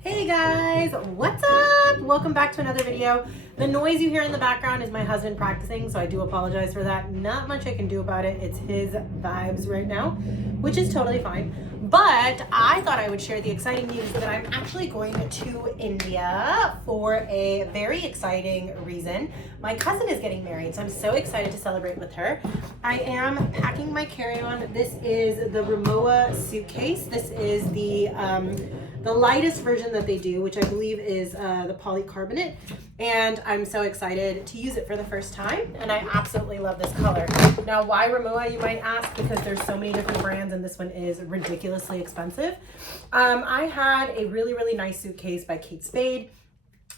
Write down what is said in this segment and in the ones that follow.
Hey guys, what's up? Welcome back to another video. The noise you hear in the background is my husband practicing, so I do apologize for that. Not much I can do about it. It's his vibes right now, which is totally fine. But I thought I would share the exciting news that I'm actually going to India for a very exciting reason. My cousin is getting married, so I'm so excited to celebrate with her. I am packing my carry-on. This is the Rimowa suitcase. This is the lightest version that they do, which I believe is the polycarbonate, and I'm so excited to use it for the first time, and I absolutely love this color. Now, why Rimowa, you might ask? Because there's so many different brands, and this one is ridiculously expensive. I had a really nice suitcase by Kate Spade,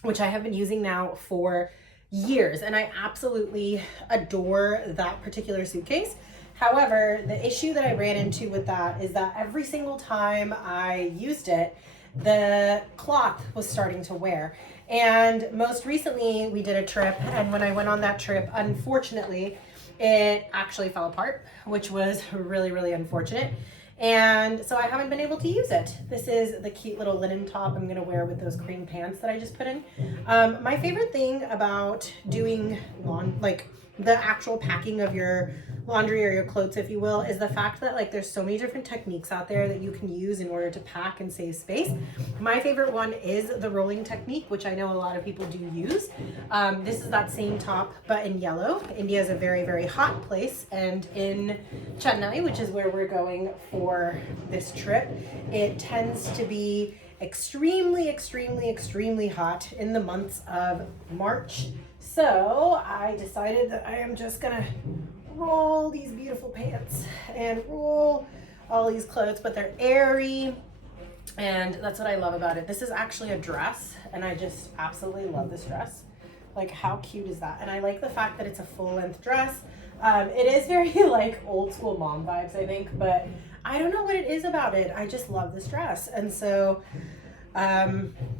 which I have been using now for years, and I absolutely adore that particular suitcase. However, the issue that I ran into with that is that every single time I used it, the cloth was starting to wear. And most recently we did a trip, and when I went on that trip, unfortunately, it actually fell apart, which was really unfortunate. And so I haven't been able to use it. This is the cute little linen top I'm gonna wear with those cream pants that I just put in. My favorite thing about doing the actual packing of your laundry or your clothes, if you will, is the fact that there's so many different techniques out there that you can use in order to pack and save space. My favorite one is the rolling technique, which I know a lot of people do use. This is that same top but in yellow. India is a very hot place, and in Chennai, which is where we're going for this trip, it tends to be extremely hot in the months of March. So I decided that I am just gonna roll these beautiful pants and roll all these clothes, but they're airy, and that's what I love about it. This is actually a dress, and I just absolutely love this dress. Like, how cute is that? And I like the fact that it's a full-length dress. It is very old school mom vibes, I think, but I don't know what it is about it. I just love this dress, and so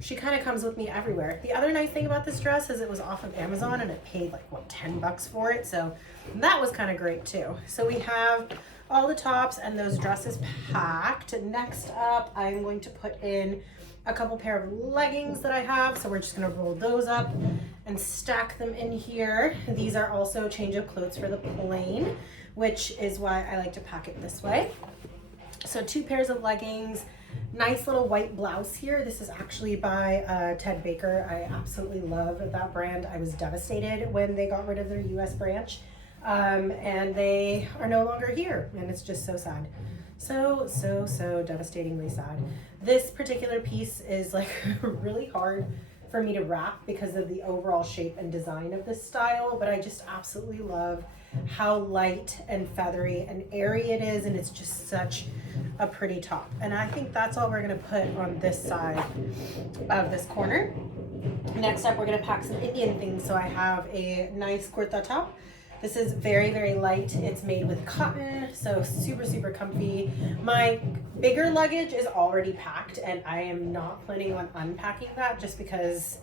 she kind of comes with me everywhere. The other nice thing about this dress is it was off of Amazon, and it paid $10 for it, so that was kind of great too. So we have all the tops and those dresses packed. Next up, I'm going to put in a couple pair of leggings that I have, so we're just gonna roll those up and stack them in here. These are also change of clothes for the plane, which is why I like to pack it this way. So 2 pairs of leggings, nice little white blouse here. This is actually by Ted Baker. I absolutely love that brand. I was devastated when they got rid of their US branch, and they are no longer here, and it's just so sad. So devastatingly sad. This particular piece is really hard for me to wrap because of the overall shape and design of this style, but I just absolutely love how light and feathery and airy it is, and it's just such a pretty top. And I think that's all we're gonna put on this side of this corner. Next up, we're gonna pack some Indian things. So I have a nice kurta top. This is very light. It's made with cotton, so super comfy. My bigger luggage is already packed, and I am not planning on unpacking that just because,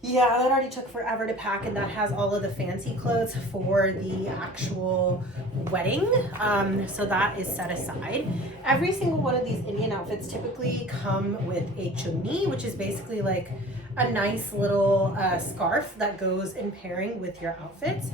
yeah, that already took forever to pack, and that has all of the fancy clothes for the actual wedding. So that is set aside. Every single one of these Indian outfits typically come with a chunni, which is basically a nice little scarf that goes in pairing with your outfits.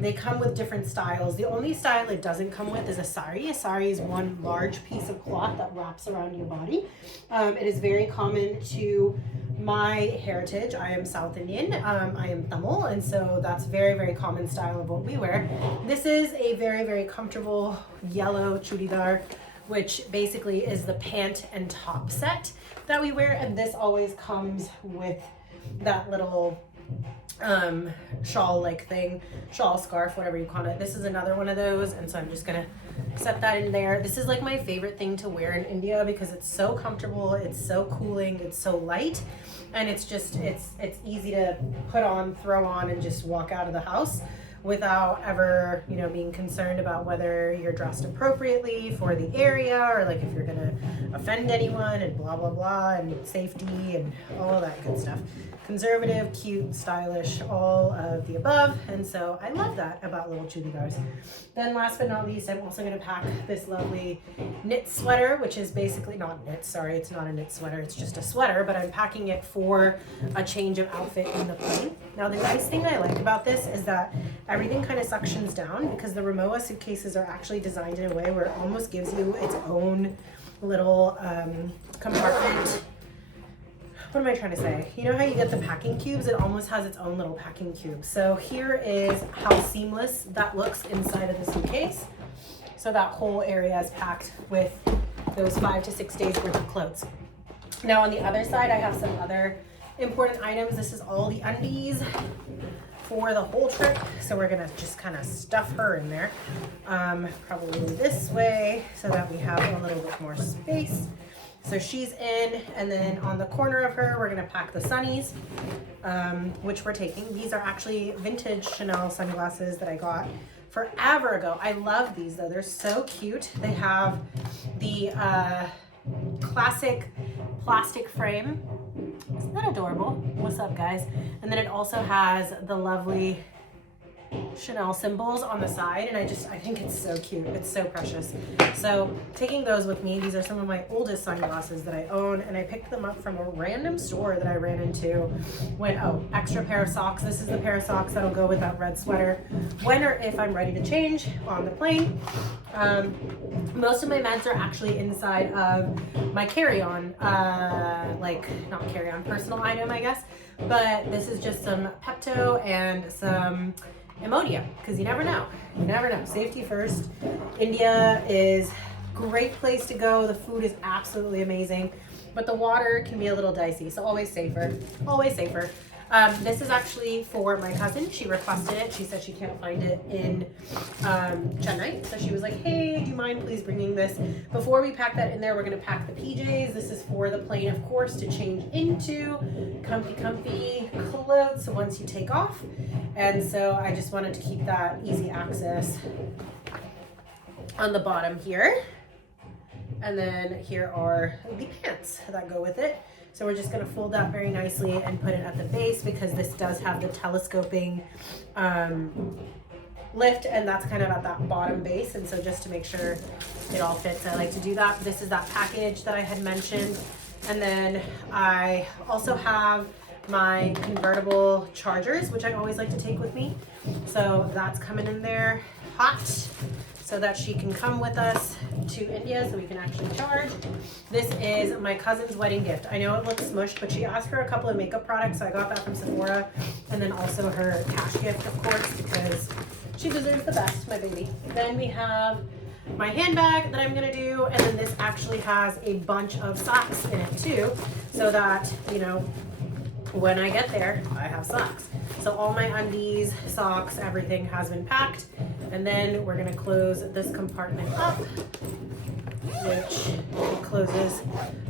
They come with different styles. The only style it doesn't come with is a sari. A sari is one large piece of cloth that wraps around your body. It is very common to my heritage. I am South Indian. I am Tamil, and so that's very common style of what we wear. This is a very comfortable yellow chudidar, which basically is the pant and top set that we wear, and this always comes with that little shawl thing, shawl, scarf, whatever you call it. This is another one of those, and so I'm just gonna set that in there. This is my favorite thing to wear in India because it's so comfortable, it's so cooling, it's so light, and it's easy to put on, throw on, and just walk out of the house without ever, you know, being concerned about whether you're dressed appropriately for the area, or like if you're gonna offend anyone and blah blah blah, and safety and all of that good stuff. Conservative, cute, stylish, all of the above. And so I love that about little Chubigars. Then last but not least, I'm also going to pack this lovely knit sweater, which is basically not knit, sorry, it's not a knit sweater, it's just a sweater, but I'm packing it for a change of outfit in the plane. Now the nice thing I like about this is that everything kind of suctions down, because the Rimowa suitcases are actually designed in a way where it almost gives you its own little compartment. What am I trying to say? You know how you get the packing cubes? It almost has its own little packing cube. So here is how seamless that looks inside of the suitcase. So that whole area is packed with those 5 to 6 days worth of clothes. Now on the other side, I have some other important items. This is all the undies for the whole trip. So we're gonna just kind of stuff her in there. Probably this way so that we have a little bit more space. So she's in, and then on the corner of her, we're gonna pack the sunnies, which we're taking. These are actually vintage Chanel sunglasses that I got forever ago. I love these though, they're so cute. They have the classic plastic frame. Isn't that adorable? What's up, guys? And then it also has the lovely Chanel symbols on the side, and I think it's so cute. It's so precious. So taking those with me. These are some of my oldest sunglasses that I own, and I picked them up from a random store that I ran into when, extra pair of socks. This is the pair of socks that'll go with that red sweater when or if I'm ready to change on the plane. Most of my meds are actually inside of my carry-on, not carry-on, personal item, I guess. But this is just some Pepto and some Imodium, because you never know. You never know. Safety first. India is a great place to go. The food is absolutely amazing, but the water can be a little dicey, so always safer. Always safer. This is actually for my cousin. She requested it. She said she can't find it in Chennai. So she was like, hey, do you mind please bringing this? Before we pack that in there, we're going to pack the PJs. This is for the plane, of course, to change into comfy clothes once you take off. And so I just wanted to keep that easy access on the bottom here. And then here are the pants that go with it. So we're just going to fold that very nicely and put it at the base, because this does have the telescoping lift, and that's kind of at that bottom base. And so just to make sure it all fits, I like to do that. This is that package that I had mentioned. And then I also have my convertible chargers, which I always like to take with me. So that's coming in there hot, so that she can come with us to India so we can actually charge. This is my cousin's wedding gift. I know it looks smushed, but she asked for a couple of makeup products, so I got that from Sephora. And then also her cash gift, of course, because she deserves the best, my baby. Then we have my handbag that I'm gonna do, and then this actually has a bunch of socks in it too, so that, you know, when I get there, I have socks. So all my undies, socks, everything has been packed. And then we're gonna close this compartment up, which closes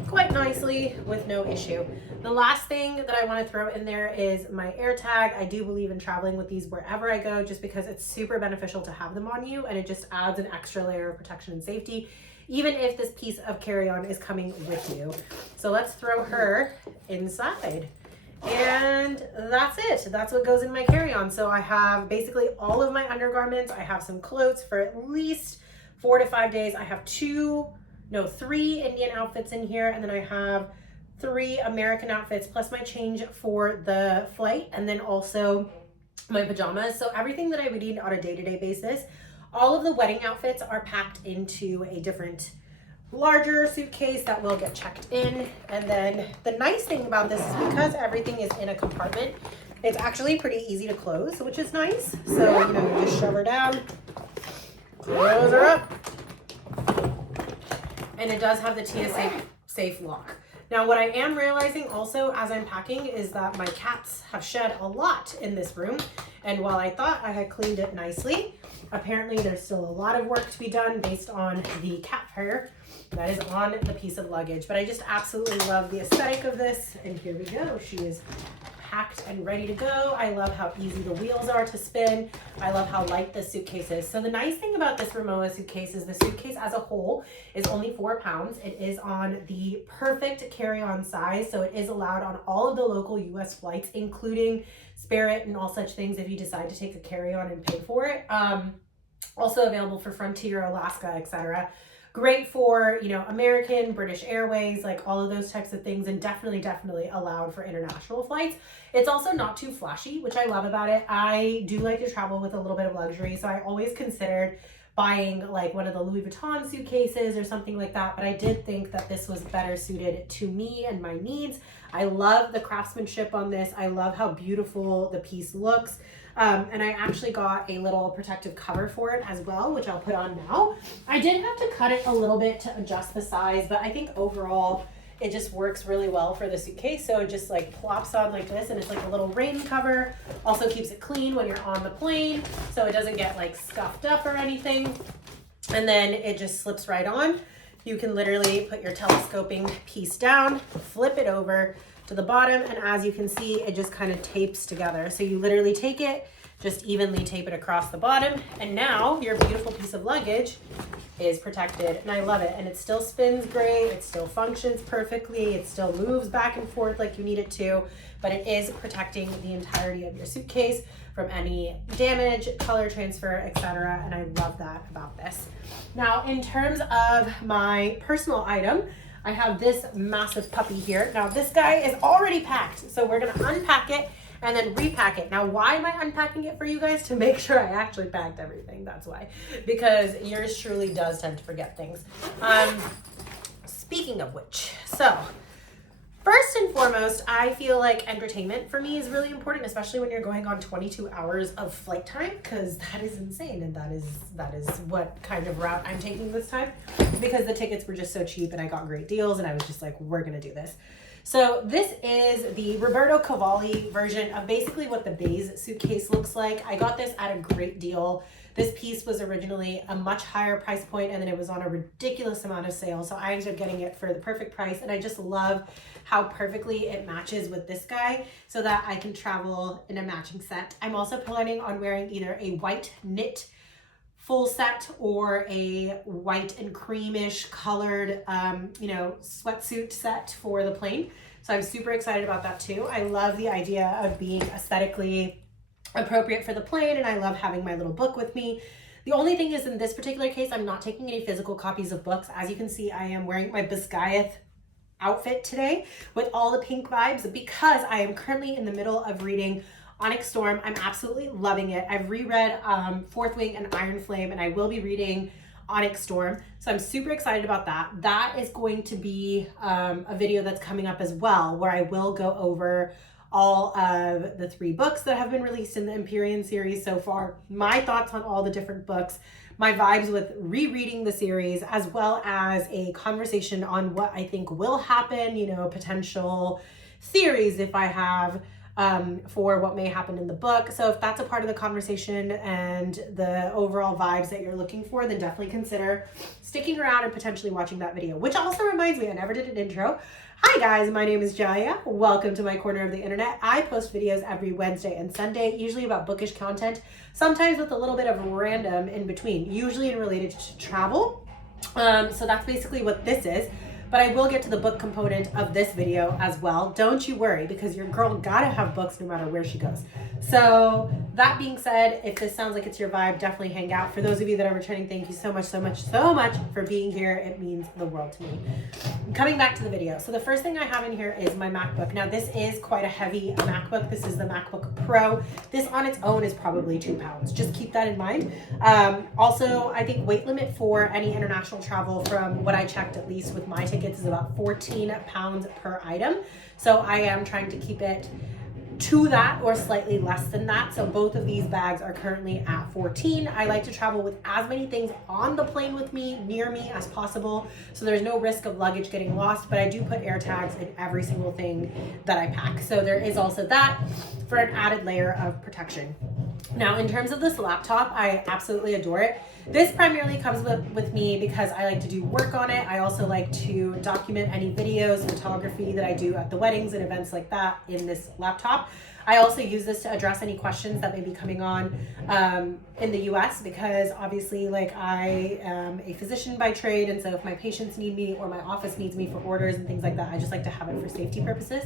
quite nicely with no issue. The last thing that I want to throw in there is my AirTag. I do believe in traveling with these wherever I go, just because it's super beneficial to have them on you, and it just adds an extra layer of protection and safety, even if this piece of carry-on is coming with you. So let's throw her inside. And that's it. That's what goes in my carry-on. So I have basically all of my undergarments. I have some clothes for at least 4 to 5 days. I have 3 Indian outfits in here, and then I have 3 American outfits plus my change for the flight, and then also my pajamas. So everything that I would need on a day-to-day basis. All of the wedding outfits are packed into a different larger suitcase that will get checked in. And then the nice thing about this is because everything is in a compartment, it's actually pretty easy to close, which is nice. So, you know, you just shove her down, close her up, and it does have the TSA safe lock. Now, what I am realizing also as I'm packing is that my cats have shed a lot in this room. And while I thought I had cleaned it nicely, apparently there's still a lot of work to be done based on the cat fur that is on the piece of luggage. But I just absolutely love the aesthetic of this. And here we go. She is packed and ready to go. I love how easy the wheels are to spin. I love how light this suitcase is. So the nice thing about this Rimowa suitcase is the suitcase as a whole is only 4 pounds. It is on the perfect carry-on size, so it is allowed on all of the local US flights, including Spirit and all such things if you decide to take a carry-on and pay for it. Also available for Frontier, Alaska, etc. Great for, you know, American, British Airways, like all of those types of things, and definitely allowed for international flights. It's also not too flashy, which I love about it. I do like to travel with a little bit of luxury, so I always considered buying like one of the Louis Vuitton suitcases or something like that, but I did think that this was better suited to me and my needs. I love the craftsmanship on this. I love how beautiful the piece looks. And I actually got a little protective cover for it as well, which I'll put on now. I did have to cut it a little bit to adjust the size, but I think overall it just works really well for the suitcase. So it just like plops on like this, and it's like a little rain cover. Also keeps it clean when you're on the plane, so it doesn't get like scuffed up or anything. And then it just slips right on. You can literally put your telescoping piece down, flip it over to the bottom, and as you can see, it just kind of tapes together. So you literally take it, just evenly tape it across the bottom, and now your beautiful piece of luggage is protected, and I love it. And it still spins great, it still functions perfectly, it still moves back and forth like you need it to, but it is protecting the entirety of your suitcase from any damage, color transfer, etc. And I love that about this. Now, in terms of my personal item, I have this massive puppy here. Now this guy is already packed, so we're gonna unpack it and then repack it. Now, why am I unpacking it for you guys? To make sure I actually packed everything, that's why. Because yours truly does tend to forget things. Speaking of which, so first and foremost, I feel like entertainment for me is really important, especially when you're going on 22 hours of flight time, because that is insane, and that is what kind of route I'm taking this time, because the tickets were just so cheap and I got great deals, and I was just like, we're gonna do this. So this is the Roberto Cavalli version of basically what the Béis suitcase looks like. I got this at a great deal. This piece was originally a much higher price point, and then it was on a ridiculous amount of sale. So I ended up getting it for the perfect price, and I just love how perfectly it matches with this guy so that I can travel in a matching set. I'm also planning on wearing either a white knit full set or a white and creamish colored, sweatsuit set for the plane. So I'm super excited about that too. I love the idea of being aesthetically appropriate for the plane, and I love having my little book with me. The only thing is, in this particular case, I'm not taking any physical copies of books. As you can see, I am wearing my Biscayeth outfit today with all the pink vibes because I am currently in the middle of reading Onyx Storm. I'm absolutely loving it. I've reread Fourth Wing and Iron Flame, and I will be reading Onyx Storm. So I'm super excited about that. That is going to be a video that's coming up as well, where I will go over all of the 3 books that have been released in the Empyrean series so far, my thoughts on all the different books, my vibes with rereading the series, as well as a conversation on what I think will happen, potential theories if I have for what may happen in the book. So if that's a part of the conversation and the overall vibes that you're looking for, then definitely consider sticking around and potentially watching that video. Which also reminds me, I never did an intro. Hi guys, my name is Jaya. Welcome to my corner of the internet. I post videos every Wednesday and Sunday, usually about bookish content, sometimes with a little bit of random in between, usually related to travel. So that's basically what this is. But I will get to the book component of this video as well. Don't you worry, because your girl gotta have books no matter where she goes. So that being said, if this sounds like it's your vibe, definitely hang out. For those of you that are returning, thank you so much for being here. It means the world to me. Coming back to the video. So the first thing I have in here is my MacBook. Now this is quite a heavy MacBook. This is the MacBook Pro. This on its own is probably 2 pounds. Just keep that in mind. Also, I think weight limit for any international travel, from what I checked at least with my tickets, is about 14 pounds per item. So I am trying to keep it to that or slightly less than that. So both of these bags are currently at 14. I like to travel with as many things on the plane with me, near me as possible, so there's no risk of luggage getting lost, but I do put air tags in every single thing that I pack. So there is also that for an added layer of protection. Now, in terms of this laptop, I absolutely adore it. This primarily comes with me because I like to do work on it. I also like to document any videos, photography that I do at the weddings and events like that in this laptop. I also use this to address any questions that may be coming on in the US, because obviously, like, I am a physician by trade, and so if my patients need me or my office needs me for orders and things like that, I just like to have it for safety purposes.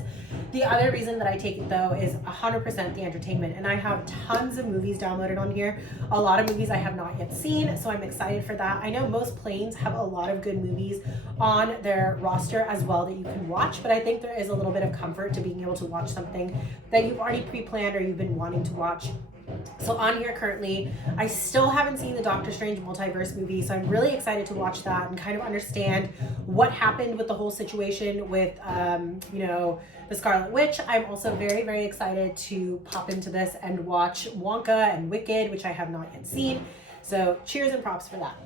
The other reason that I take it though is 100% the entertainment, and I have tons of movies downloaded on here. A lot of movies I have not yet seen, so I'm excited for that. I know most planes have a lot of good movies on their roster as well that you can watch, but I think there is a little bit of comfort to being able to watch something that you've already pre-planned or you've been wanting to watch. So on here currently, I still haven't seen the Doctor Strange Multiverse movie, so I'm really excited to watch that and kind of understand what happened with the whole situation with, you know, the Scarlet Witch. I'm also very, very excited to pop into this and watch Wonka and Wicked, which I have not yet seen. So cheers and props for that.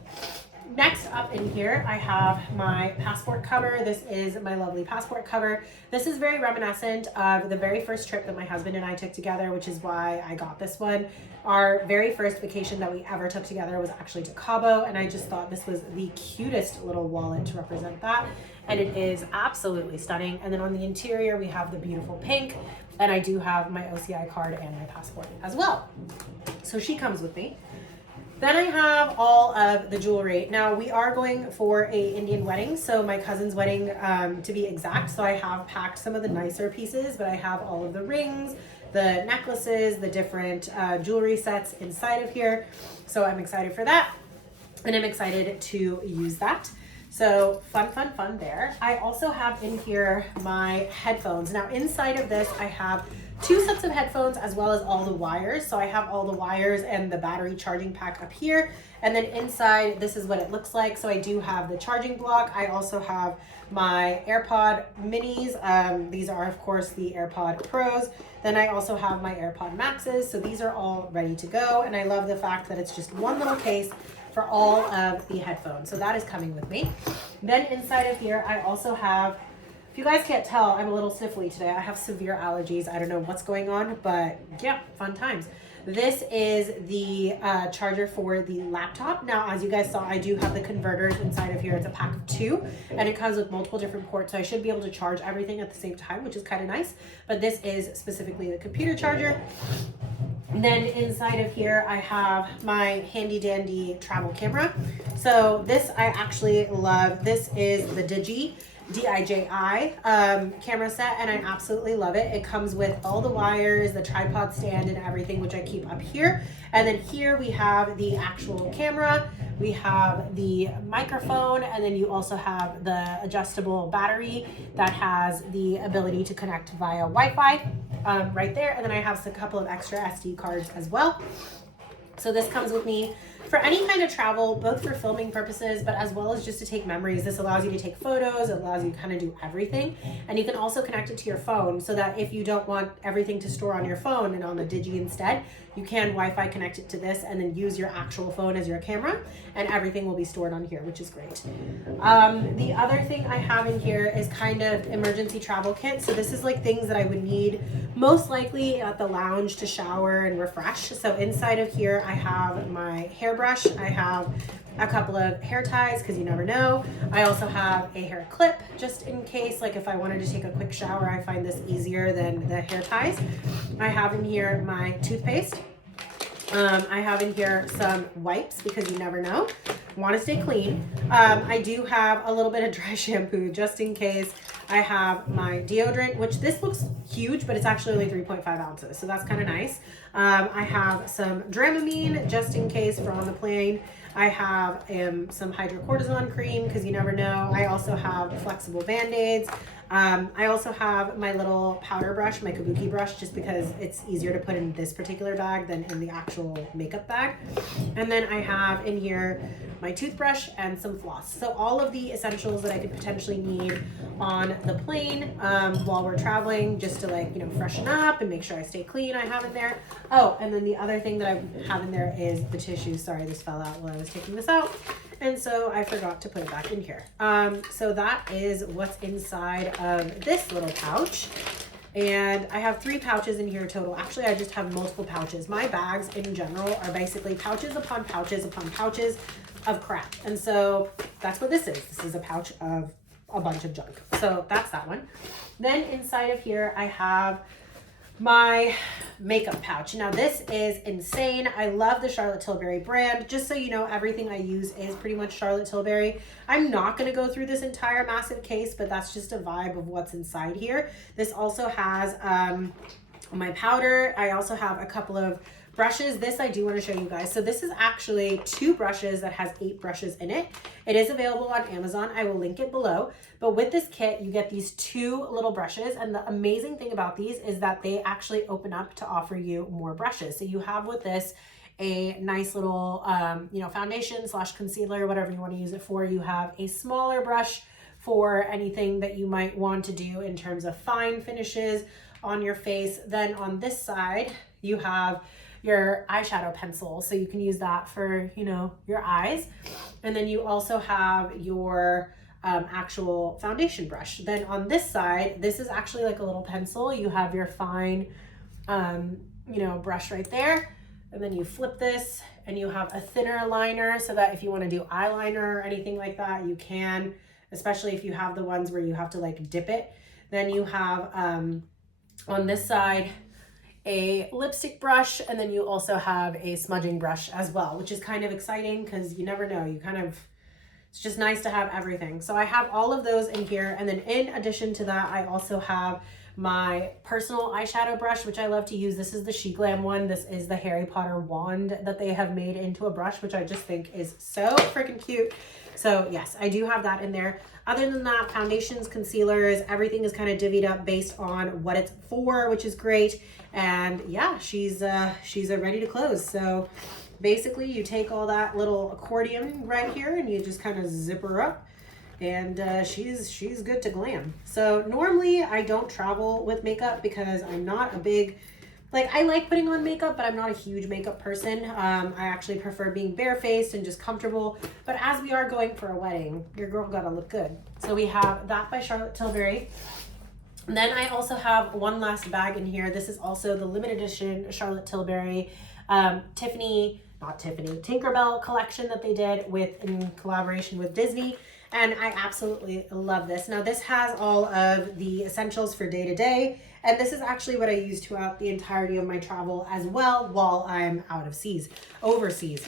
Next up in here, I have my passport cover. This is my lovely passport cover. This is very reminiscent of the very first trip that my husband and I took together, which is why I got this one. Our very first vacation that we ever took together was actually to Cabo, and I just thought this was the cutest little wallet to represent that. And it is absolutely stunning. And then on the interior, we have the beautiful pink, and I do have my OCI card and my passport as well. So she comes with me. Then I have all of the jewelry. Now we are going for a Indian wedding, so my cousin's wedding to be exact. So I have packed some of the nicer pieces, but I have all of the rings, the necklaces, the different jewelry sets inside of here. So I'm excited for that, and I'm excited to use that. So fun, fun, fun there. I also have in here my headphones. Now inside of this, I have 2 sets of headphones as well as all the wires. So I have all the wires and the battery charging pack up here. And then inside, this is what it looks like. So I do have the charging block. I also have my AirPod minis. These are of course the AirPod Pros. Then I also have my AirPod Maxes. So these are all ready to go. And I love the fact that it's just one little case for all of the headphones. So that is coming with me. Then inside of here, I also have, if you guys can't tell, I'm a little sniffly today. I have severe allergies. I don't know what's going on, but yeah, fun times. This is the charger for the laptop. Now, as you guys saw, I do have the converters inside of here. It's a pack of 2, and it comes with multiple different ports, so I should be able to charge everything at the same time, which is kind of nice. But this is specifically the computer charger. And then inside of here, I have my handy dandy travel camera. So this I actually love. This is the DJI camera set, and I absolutely love it. It comes with all the wires, the tripod stand, and everything, which I keep up here. And then here we have the actual camera, we have the microphone, and then you also have the adjustable battery that has the ability to connect via Wi-Fi right there. And then I have a couple of extra SD cards as well. So this comes with me for any kind of travel, both for filming purposes, but as well as just to take memories. This allows you to take photos, it allows you to kind of do everything. And you can also connect it to your phone so that if you don't want everything to store on your phone and on the Digi instead, you can Wi-Fi connect it to this and then use your actual phone as your camera, and everything will be stored on here, which is great. The other thing I have in here is kind of emergency travel kit. So this is like things that I would need most likely at the lounge to shower and refresh. So inside of here, I have my hairbrush. I have a couple of hair ties because you never know. I also have a hair clip just in case, like if I wanted to take a quick shower, I find this easier than the hair ties. I have in here my toothpaste. I have in here some wipes because you never know. Want to stay clean. I do have a little bit of dry shampoo just in case. I have my deodorant, which this looks huge, but it's actually only 3.5 ounces. So that's kind of nice. I have some Dramamine just in case for on the plane. I have some hydrocortisone cream because you never know. I also have flexible Band-Aids. I also have my little powder brush, my Kabuki brush, just because it's easier to put in this particular bag than in the actual makeup bag. And then I have in here my toothbrush and some floss. So all of the essentials that I could potentially need on the plane while we're traveling, just to, like, you know, freshen up and make sure I stay clean, I have in there. Oh, and then the other thing that I have in there is the tissue. Sorry, this fell out while I was taking this out, and so I forgot to put it back in here. So that is what's inside of this little pouch. And I have 3 pouches in here total. Actually, I just have multiple pouches. My bags in general are basically pouches upon pouches upon pouches of crap. And so that's what this is. This is a pouch of a bunch of junk. So that's that one. Then inside of here, I have my makeup pouch. Now this is insane. I love the Charlotte Tilbury brand. Just so you know, everything I use is pretty much Charlotte Tilbury. I'm not going to go through this entire massive case, but that's just a vibe of what's inside here. This also has my powder. I also have a couple of brushes. This I do want to show you guys. So this is actually 2 brushes that has 8 brushes in it. It is available on Amazon. I will link it below. But with this kit, you get these 2 little brushes. And the amazing thing about these is that they actually open up to offer you more brushes. So you have with this a nice little, foundation / concealer, whatever you want to use it for. You have a smaller brush for anything that you might want to do in terms of fine finishes on your face. Then on this side, you have your eyeshadow pencil, so you can use that for, your eyes. And then you also have your actual foundation brush. Then on this side, this is actually like a little pencil. You have your fine, brush right there. And then you flip this and you have a thinner liner so that if you want to do eyeliner or anything like that, you can, especially if you have the ones where you have to like dip it. Then you have on this side a lipstick brush, and then you also have a smudging brush as well, which is kind of exciting because you never know, it's just nice to have everything. So I have all of those in here. And then in addition to that, I also have my personal eyeshadow brush, which I love to use. This is the SheGlam one. This is the Harry Potter wand that they have made into a brush, which I just think is so freaking cute. So yes, I do have that in there. Other than that, foundations, concealers, everything is kind of divvied up based on what it's for, which is great. And yeah, she's ready to close. So basically you take all that little accordion right here and you just kind of zip her up, and she's good to glam. So normally I don't travel with makeup because I'm not a big, I like putting on makeup, but I'm not a huge makeup person. I actually prefer being barefaced and just comfortable. But as we are going for a wedding, your girl gotta look good. So we have that by Charlotte Tilbury. And then I also have one last bag in here. This is also the limited edition Charlotte Tilbury Tinkerbell collection that they did in collaboration with Disney. And I absolutely love this. Now this has all of the essentials for day to day. And this is actually what I use throughout the entirety of my travel as well while I'm overseas,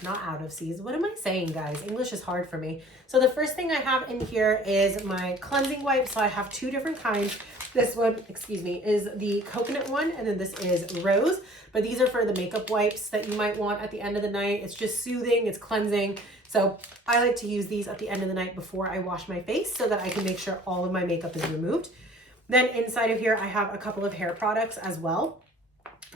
not out of seas. What am I saying, guys? English is hard for me. So the first thing I have in here is my cleansing wipe. So I have 2 different kinds. This one, is the coconut one, and then this is rose. But these are for the makeup wipes that you might want at the end of the night. It's just soothing, it's cleansing. So I like to use these at the end of the night before I wash my face so that I can make sure all of my makeup is removed. Then inside of here, I have a couple of hair products as well.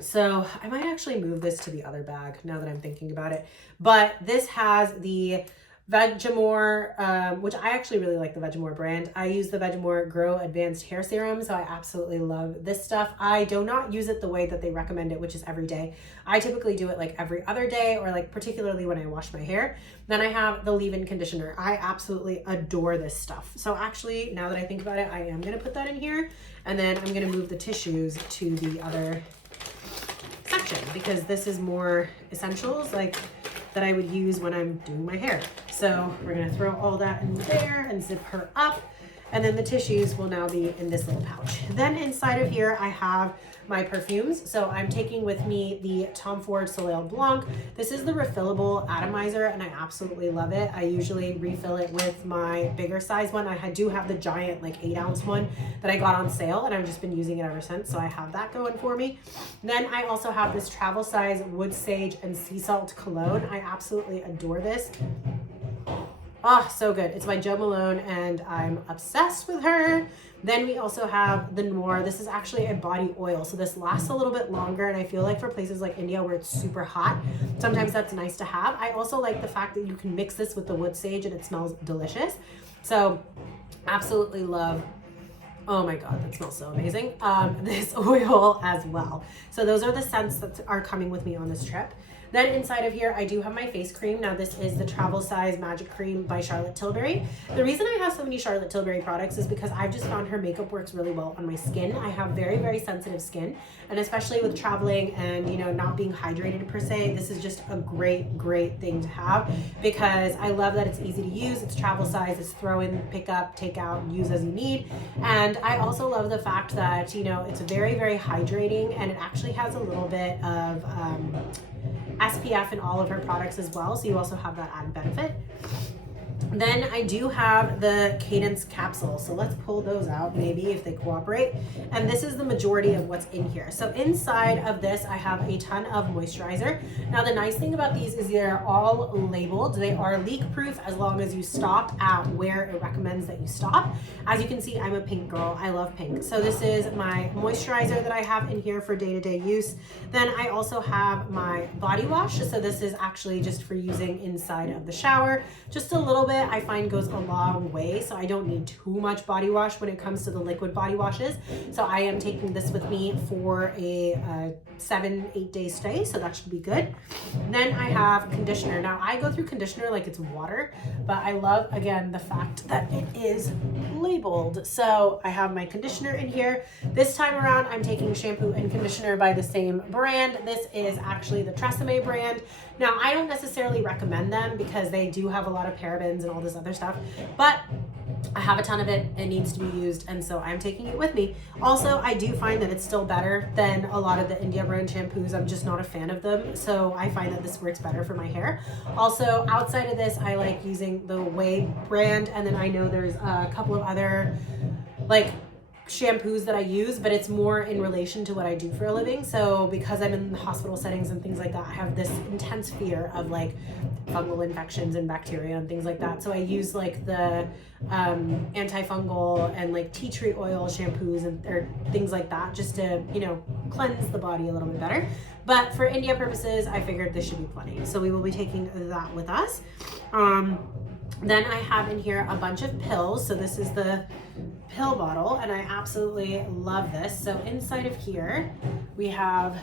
So I might actually move this to the other bag now that I'm thinking about it. But this has the Vegemore, which I actually really like the Vegemore brand. I use the Vegemore Grow Advanced Hair Serum, so I absolutely love this stuff. I do not use it the way that they recommend it, which is every day. I typically do it like every other day, or like particularly when I wash my hair. Then I have the leave-in conditioner. I absolutely adore this stuff. So actually, now that I think about it, I am gonna put that in here, and then I'm gonna move the tissues to the other section because this is more essentials that I would use when I'm doing my hair. So we're gonna throw all that in there and zip her up. And then the tissues will now be in this little pouch. Then inside of here, I have my perfumes. So I'm taking with me the Tom Ford Soleil Blanc. This is the refillable atomizer and I absolutely love it. I usually refill it with my bigger size one. I do have the giant 8-ounce one that I got on sale and I've just been using it ever since. So I have that going for me. Then I also have this travel size wood sage and sea salt cologne. I absolutely adore this. Oh, so good. It's by Jo Malone and I'm obsessed with her. Then we also have the Noir. This is actually a body oil. So this lasts a little bit longer and I feel like for places like India where it's super hot, sometimes that's nice to have. I also like the fact that you can mix this with the wood sage and it smells delicious. So absolutely love, oh my God, that smells so amazing. This oil as well. So those are the scents that are coming with me on this trip. Then inside of here, I do have my face cream. Now this is the Travel Size Magic Cream by Charlotte Tilbury. The reason I have so many Charlotte Tilbury products is because I've just found her makeup works really well on my skin. I have very, very sensitive skin, and especially with traveling and, you know, not being hydrated per se, this is just a great, great thing to have because I love that it's easy to use. It's travel size, it's throw in, pick up, take out, use as you need. And I also love the fact that, you know, it's very, very hydrating, and it actually has a little bit of SPF in all of her products as well, so you also have that added benefit. Then I do have the Cadence capsule. So let's pull those out maybe if they cooperate. And this is the majority of what's in here. So inside of this, I have a ton of moisturizer. Now the nice thing about these is they're all labeled. They are leak proof as long as you stop at where it recommends that you stop. As you can see, I'm a pink girl. I love pink. So this is my moisturizer that I have in here for day-to-day use. Then I also have my body wash. So this is actually just for using inside of the shower. Just a little bit, I find goes a long way, so I don't need too much body wash when it comes to the liquid body washes. So I am taking this with me for a 7-8 day stay, so that should be good. Then I have conditioner. Now I go through conditioner like it's water, but I love, again, the fact that it is labeled. So I have my conditioner in here. This time around, I'm taking shampoo and conditioner by the same brand. This is actually the Tresemme brand. Now, I don't necessarily recommend them because they do have a lot of parabens and all this other stuff, but I have a ton of it. It needs to be used, and so I'm taking it with me. Also, I do find that it's still better than a lot of the India brand shampoos. I'm just not a fan of them, so I find that this works better for my hair. Also, outside of this, I like using the Ouai brand, and then I know there's a couple of other like shampoos that I use, but it's more in relation to what I do for a living. So because I'm in hospital settings and things like that, I have this intense fear of like fungal infections and bacteria and things like that. So I use like the antifungal and like tea tree oil shampoos and or things like that just to, you know, cleanse the body a little bit better. But for India purposes, I figured this should be plenty. So we will be taking that with us. Then I have in here a bunch of pills. So this is the pill bottle, and I absolutely love this. So inside of here, we have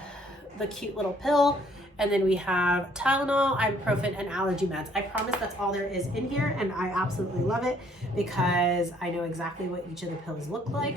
the cute little pill, and then we have Tylenol, ibuprofen, and allergy meds. I promise that's all there is in here, and I absolutely love it because I know exactly what each of the pills look like,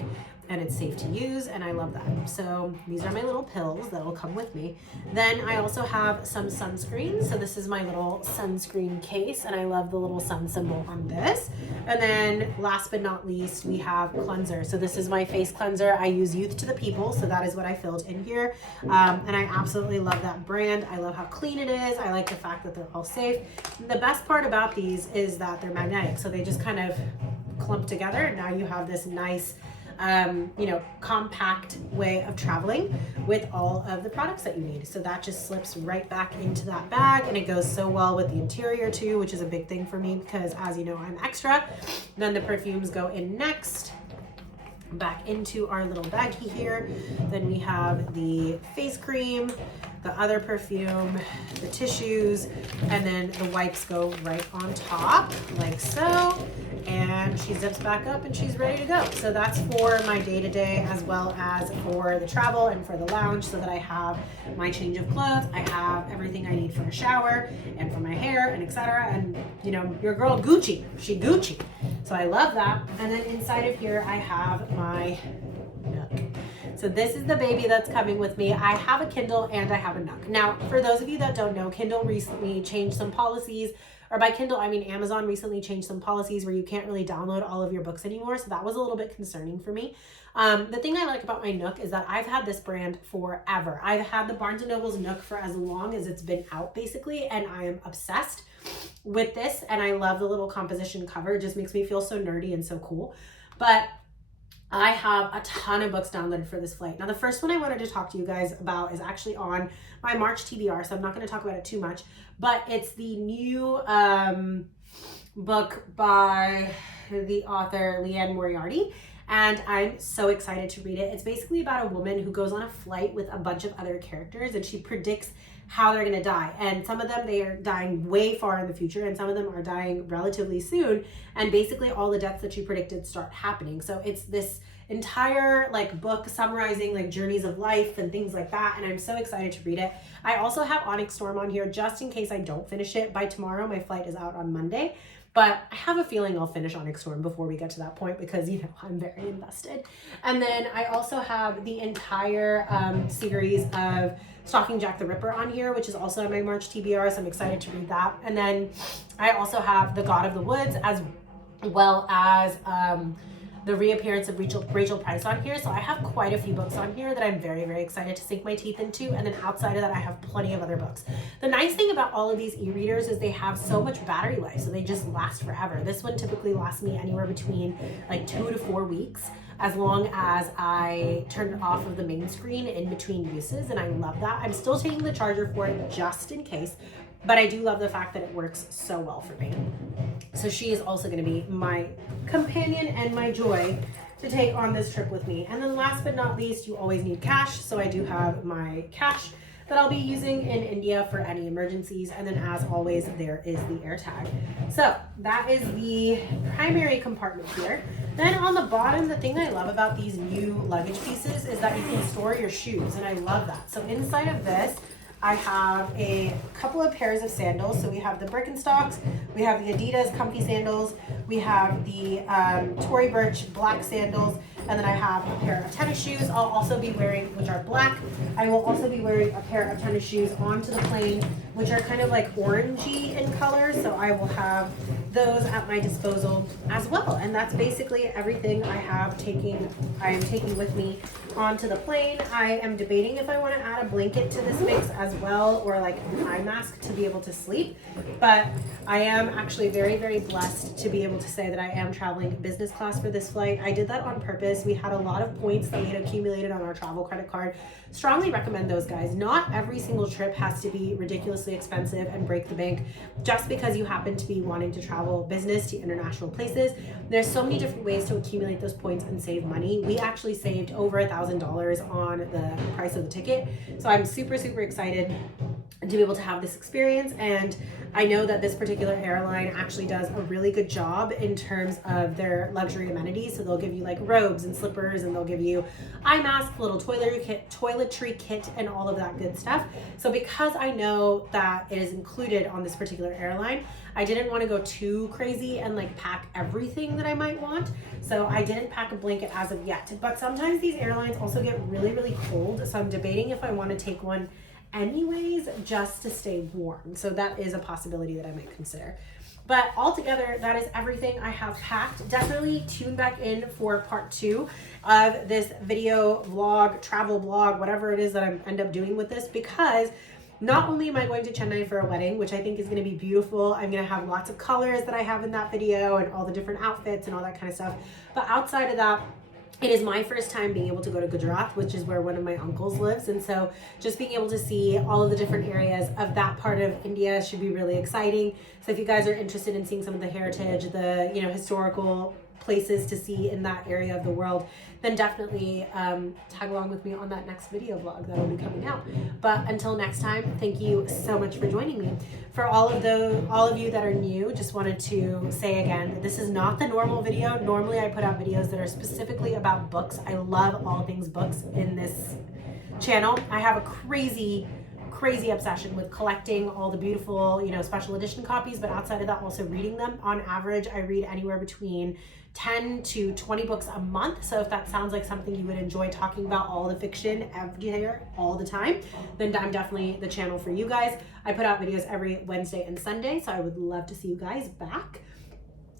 and it's safe to use, and I love that. So these are my little pills that will come with me. Then I also have some sunscreen. So this is my little sunscreen case, and I love the little sun symbol on this. And then last but not least, we have cleanser. So this is my face cleanser. I use Youth to the People, so that is what I filled in here. And I absolutely love that brand. I love how clean it is. I like the fact that they're all safe. And the best part about these is that they're magnetic, so they just kind of clump together, and now you have this nice you know, compact way of traveling with all of the products that you need. So that just slips right back into that bag, and it goes so well with the interior too, which is a big thing for me because, as you know, I'm extra. Then the perfumes go in next, back into our little baggie here. Then we have the face cream, the other perfume, the tissues, and then the wipes go right on top like so. And she zips back up and she's ready to go. So that's for my day-to-day as well as for the travel and for the lounge, so that I have my change of clothes, I have everything I need for a shower and for my hair and etc. And you know, your girl Gucci, she Gucci. So I love that. And then inside of here I have my Nook. So this is the baby that's coming with me. I have a Kindle and I have a Nook. Now, for those of you that don't know, Kindle recently changed some policies, or by Kindle, I mean Amazon recently changed some policies where you can't really download all of your books anymore. So that was a little bit concerning for me. The thing I like about my Nook is that I've had this brand forever. I've had the Barnes & Noble's Nook for as long as it's been out, basically, and I am obsessed with this, and I love the little composition cover. It just makes me feel so nerdy and so cool. But I have a ton of books downloaded for this flight. Now, the first one I wanted to talk to you guys about is actually on my March TBR, so I'm not going to talk about it too much, but it's the new book by the author Liane Moriarty, and I'm so excited to read it. It's basically about a woman who goes on a flight with a bunch of other characters, and she predicts how they're going to die. And some of them, they are dying way far in the future, and some of them are dying relatively soon. And basically all the deaths that she predicted start happening. So it's this entire like book summarizing like journeys of life and things like that, and I'm so excited to read it. I also have Onyx Storm on here just in case I don't finish it by tomorrow. My flight is out on Monday, but I have a feeling I'll finish Onyx Storm before we get to that point because, you know, I'm very invested. And then I also have the entire series of Stalking Jack the Ripper on here, which is also on my March TBR, so I'm excited to read that. And then I also have The God of the Woods, as well as the reappearance of Rachel Price on here. So I have quite a few books on here that I'm very, very excited to sink my teeth into. And then outside of that, I have plenty of other books. The nice thing about all of these e-readers is they have so much battery life, so they just last forever. This one typically lasts me anywhere between like 2 to 4 weeks, as long as I turn it off of the main screen in between uses, and I love that. I'm still taking the charger for it just in case, but I do love the fact that it works so well for me. So she is also going to be my companion and my joy to take on this trip with me. And then last but not least, you always need cash. So I do have my cash that I'll be using in India for any emergencies. And then as always, there is the AirTag. So that is the primary compartment here. Then on the bottom, the thing I love about these new luggage pieces is that you can store your shoes, and I love that. So inside of this, I have a couple of pairs of sandals. So we have the Birkenstocks, we have the Adidas comfy sandals, we have the Tory Burch black sandals, and then I have a pair of tennis shoes I'll also be wearing, which are black. I will also be wearing a pair of tennis shoes onto the plane, which are kind of like orangey in color. So I will have those at my disposal as well. And that's basically everything I am taking with me onto the plane. I am debating if I want to add a blanket to this mix as well, or like an eye mask to be able to sleep. But I am actually very, very blessed to be able to say that I am traveling business class for this flight. I did that on purpose. We had a lot of points that we had accumulated on our travel credit card. Strongly recommend those, guys. Not every single trip has to be ridiculously expensive and break the bank just because you happen to be wanting to travel business to international places. There's so many different ways to accumulate those points and save money. We actually saved over $1,000 on the price of the ticket. So I'm super, super excited to be able to have this experience. And I know that this particular airline actually does a really good job in terms of their luxury amenities. So they'll give you like robes and slippers, and they'll give you eye mask, little toiletry kit, and all of that good stuff. So because I know that it is included on this particular airline, I didn't want to go too crazy and like pack everything that I might want. So I didn't pack a blanket as of yet. But sometimes these airlines also get really, really cold. So I'm debating if I want to take one anyways, just to stay warm. So that is a possibility that I might consider. But altogether, that is everything I have packed. Definitely tune back in for part 2 of this video vlog, travel vlog, whatever it is that I end up doing with this, because not only am I going to Chennai for a wedding, which I think is going to be beautiful, I'm going to have lots of colors that I have in that video and all the different outfits and all that kind of stuff. But outside of that, it is my first time being able to go to Gujarat, which is where one of my uncles lives. And so just being able to see all of the different areas of that part of India should be really exciting. So if you guys are interested in seeing some of the heritage, the, you know, historical places to see in that area of the world, then definitely tag along with me on that next video vlog that will be coming out. But until next time, thank you so much for joining me. For all of you that are new, just wanted to say again, this is not the normal video. Normally I put out videos that are specifically about books. I love all things books in this channel. I have a crazy obsession with collecting all the beautiful, you know, special edition copies, but outside of that, also reading them. On average, I read anywhere between 10 to 20 books a month. So if that sounds like something you would enjoy, talking about all the fiction everywhere all the time, then I'm definitely the channel for you guys. I put out videos every Wednesday and Sunday, so I would love to see you guys back.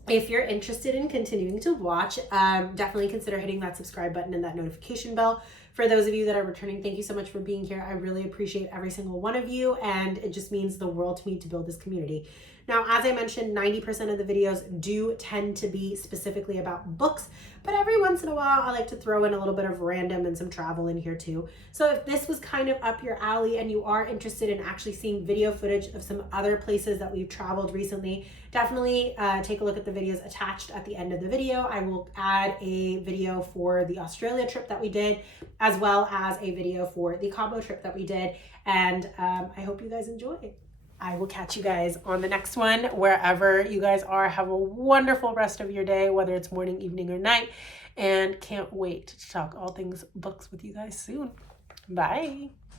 If you're interested in continuing to watch, definitely consider hitting that subscribe button and that notification bell. For those of you that are returning, thank you so much for being here. I really appreciate every single one of you, and it just means the world to me to build this community. Now, as I mentioned, 90% of the videos do tend to be specifically about books, but every once in a a while, I like to throw in a little bit of random and some travel in here too. So if this was kind of up your alley and you are interested in actually seeing video footage of some other places that we've traveled recently, definitely take a look at the videos attached at the end of the video. I will add a video for the Australia trip that we did, as well as a video for the Cabo trip that we did. And I hope you guys enjoy it. I will catch you guys on the next one. Wherever you guys are, have a wonderful rest of your day, whether it's morning, evening, or night. And can't wait to talk all things books with you guys soon. Bye.